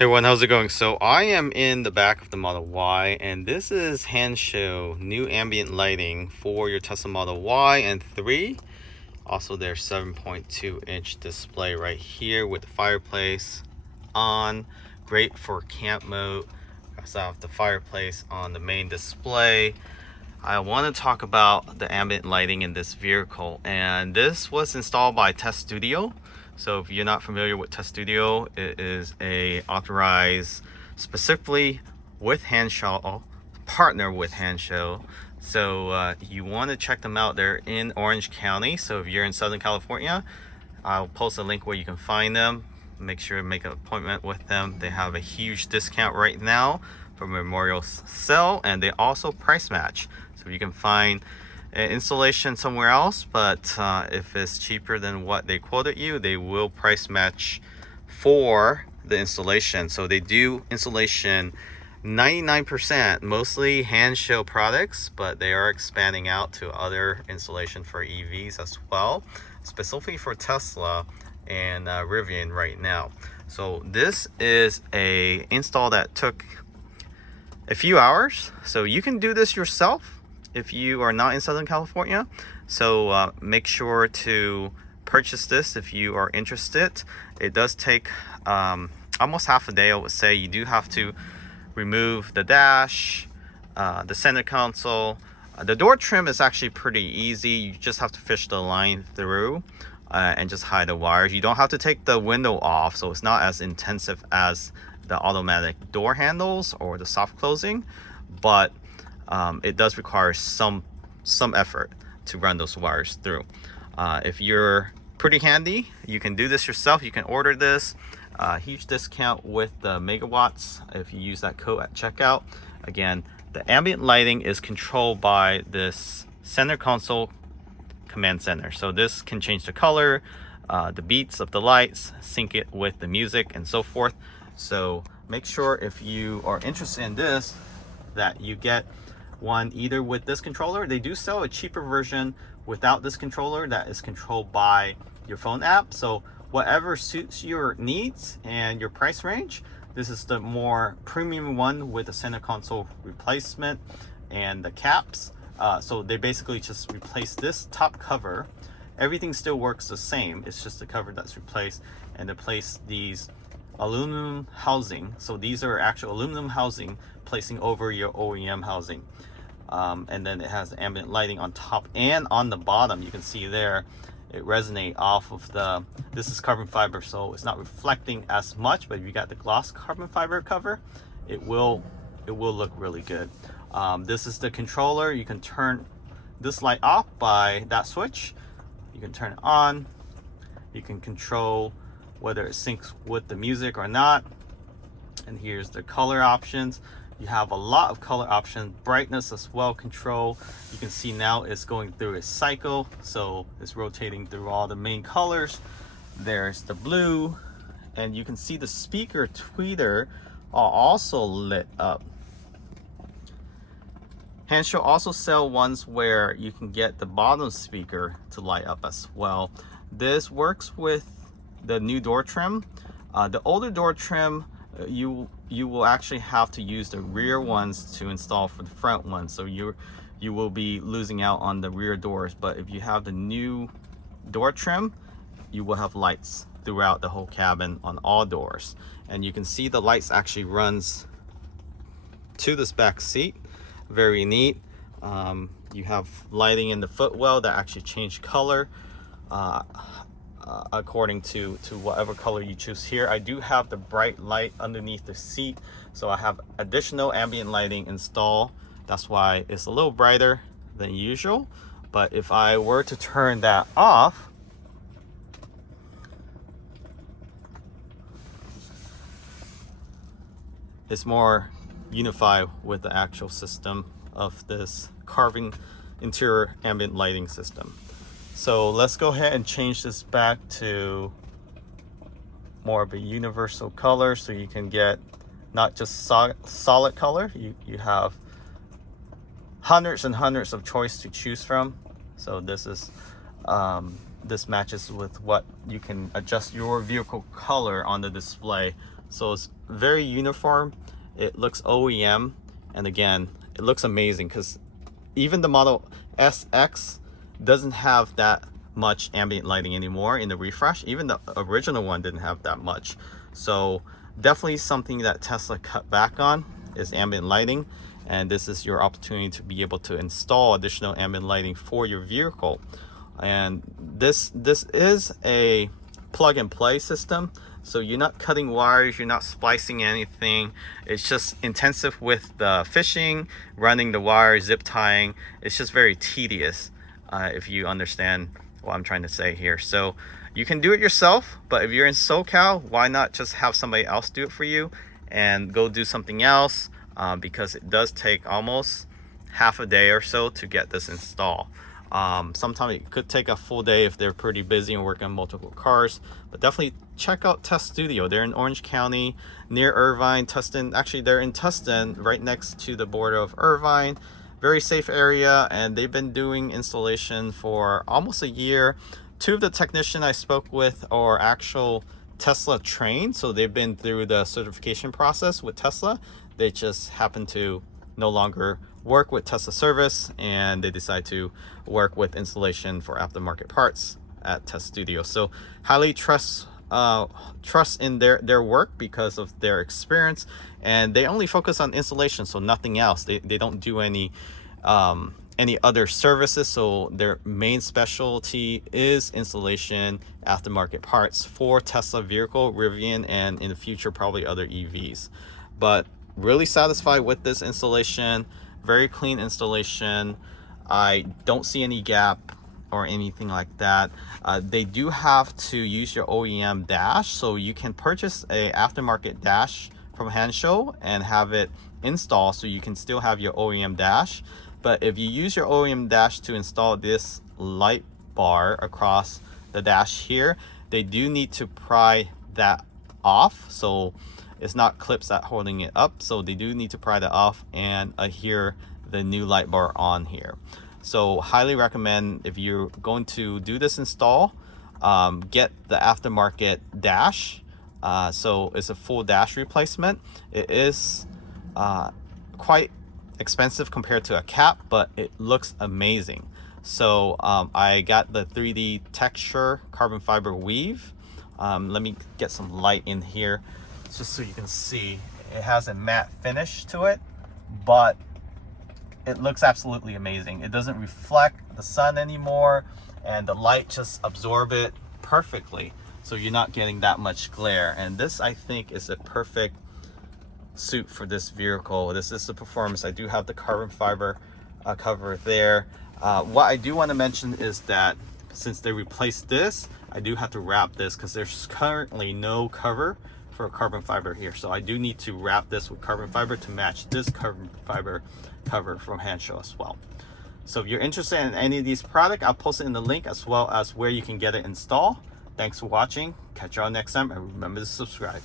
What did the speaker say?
Hey everyone, how's it going? So I am in the back of the Model Y, and this is Hansshow new ambient lighting for your Tesla Model Y and 3. Also their 7.2-inch display right here with the fireplace on. Great for camp mode. Also have the fireplace on the main display. I want to talk about the ambient lighting in this vehicle, and this was installed by TESSTUDIO. So if you're not familiar with TESSTUDIO, it is a authorized specifically with Hansshow, partner with Hansshow. So you want to check them out. They're in Orange County. So if you're in Southern California, I'll post a link where you can find them. Make sure to make an appointment with them. They have a huge discount right now for Memorial Sale, and they also price match. So you can find an installation somewhere else, but if it's cheaper than what they quoted you, they will price match for the installation. So they do installation 99%, mostly Hansshow products, but they are expanding out to other installation for EVs as well, specifically for Tesla and Rivian right now. So this is a install that took a few hours, so you can do this yourself if you are not in Southern California. So make sure to purchase this if you are interested. It does take almost half a day, I would say. You do have to remove the dash, the center console. The door trim is actually pretty easy. You just have to fish the line through and just hide the wires. You don't have to take the window off, so it's not as intensive as the automatic door handles or the soft closing, but it does require some effort to run those wires through. If you're pretty handy, you can do this yourself. You can order this. Huge discount with the megawatts if you use that code at checkout. Again, the ambient lighting is controlled by this center console command center. So this can change the color, the beats of the lights, sync it with the music, and so forth. So make sure if you are interested in this that you get one either with this controller. They do sell a cheaper version without this controller that is controlled by your phone app. So whatever suits your needs and your price range, this is the more premium one with the center console replacement and the caps. So they basically just replace this top cover. Everything still works the same. It's just the cover that's replaced, and they place these aluminum housing. So these are actual aluminum housing placing over your OEM housing. And then it has ambient lighting on top and on the bottom. You can see there it resonates off of the, this is carbon fiber, so it's not reflecting as much, but if you got the gloss carbon fiber cover, it will look really good. This is the controller. You can turn this light off by that switch. You can turn it on. You can control whether it syncs with the music or not. And here's the color options. You have a lot of color options, brightness as well, control. You can see now it's going through its cycle, so it's rotating through all the main colors. There's the blue, and you can see the speaker tweeter are also lit up. Hansshow also sell ones where you can get the bottom speaker to light up as well. This works with the new door trim. The older door trim, you will actually have to use the rear ones to install for the front ones, so you will be losing out on the rear doors. But if you have the new door trim, you will have lights throughout the whole cabin on all doors, and you can see the lights actually runs to this back seat. Very neat. You have lighting in the footwell that actually change color according to whatever color you choose here. I do have the bright light underneath the seat, so I have additional ambient lighting installed. That's why it's a little brighter than usual. But if I were to turn that off, it's more unified with the actual system of this carving interior ambient lighting system. So let's go ahead and change this back to more of a universal color, so you can get not just solid color. You have hundreds and hundreds of choice to choose from. So this is this matches with what you can adjust your vehicle color on the display So it's very uniform. It looks OEM, and again, it looks amazing because even the Model SX doesn't have that much ambient lighting anymore in the refresh. Even the original one didn't have that much. So definitely something that Tesla cut back on is ambient lighting, and this is your opportunity to be able to install additional ambient lighting for your vehicle. And this is a plug and play system, so you're not cutting wires, you're not splicing anything. It's just intensive with the fishing, running the wire, zip tying. It's just very tedious, if you understand what I'm trying to say here. So you can do it yourself, but if you're in SoCal, why not just have somebody else do it for you and go do something else, because it does take almost half a day or so to get this installed. Sometimes it could take a full day if they're pretty busy and working on multiple cars, but definitely check out TESSTUDIO. They're in Orange County near Irvine, Tustin. Actually, they're in Tustin, right next to the border of Irvine. Very safe area, and they've been doing installation for almost a year. Two of the technicians I spoke with are actual Tesla trained, so they've been through the certification process with Tesla. They just happen to no longer work with Tesla service, and they decide to work with installation for aftermarket parts at TESSTUDIO. So highly trust in their work because of their experience, and they only focus on installation, so nothing else. They don't do any other services, so their main specialty is installation aftermarket parts for Tesla vehicle, Rivian, and in the future probably other EVs. But really satisfied with this installation. Very clean installation. I don't see any gap or anything like that. They do have to use your OEM dash, so you can purchase a aftermarket dash from Hansshow and have it installed, so you can still have your OEM dash. But if you use your OEM dash to install this light bar across the dash here, they do need to pry that off, so it's not clips that holding it up, so they do need to pry that off and adhere the new light bar on here. So highly recommend, if you're going to do this install, get the aftermarket dash. So it's a full dash replacement. It is quite expensive compared to a cap, but it looks amazing. So I got the 3D texture carbon fiber weave. Let me get some light in here just so you can see. It has a matte finish to it, but it looks absolutely amazing. It doesn't reflect the sun anymore, and the light just absorbs it perfectly, so you're not getting that much glare. And this, I think, is a perfect suit for this vehicle. This is the performance. I do have the carbon fiber cover there. What I do want to mention is that since they replaced this, I do have to wrap this because there's currently no cover for carbon fiber here. So I do need to wrap this with carbon fiber to match this carbon fiber cover from Hansshow as well. So if you're interested in any of these products, I'll post it in the link as well as where you can get it installed. Thanks for watching. Catch y'all next time, and remember to subscribe.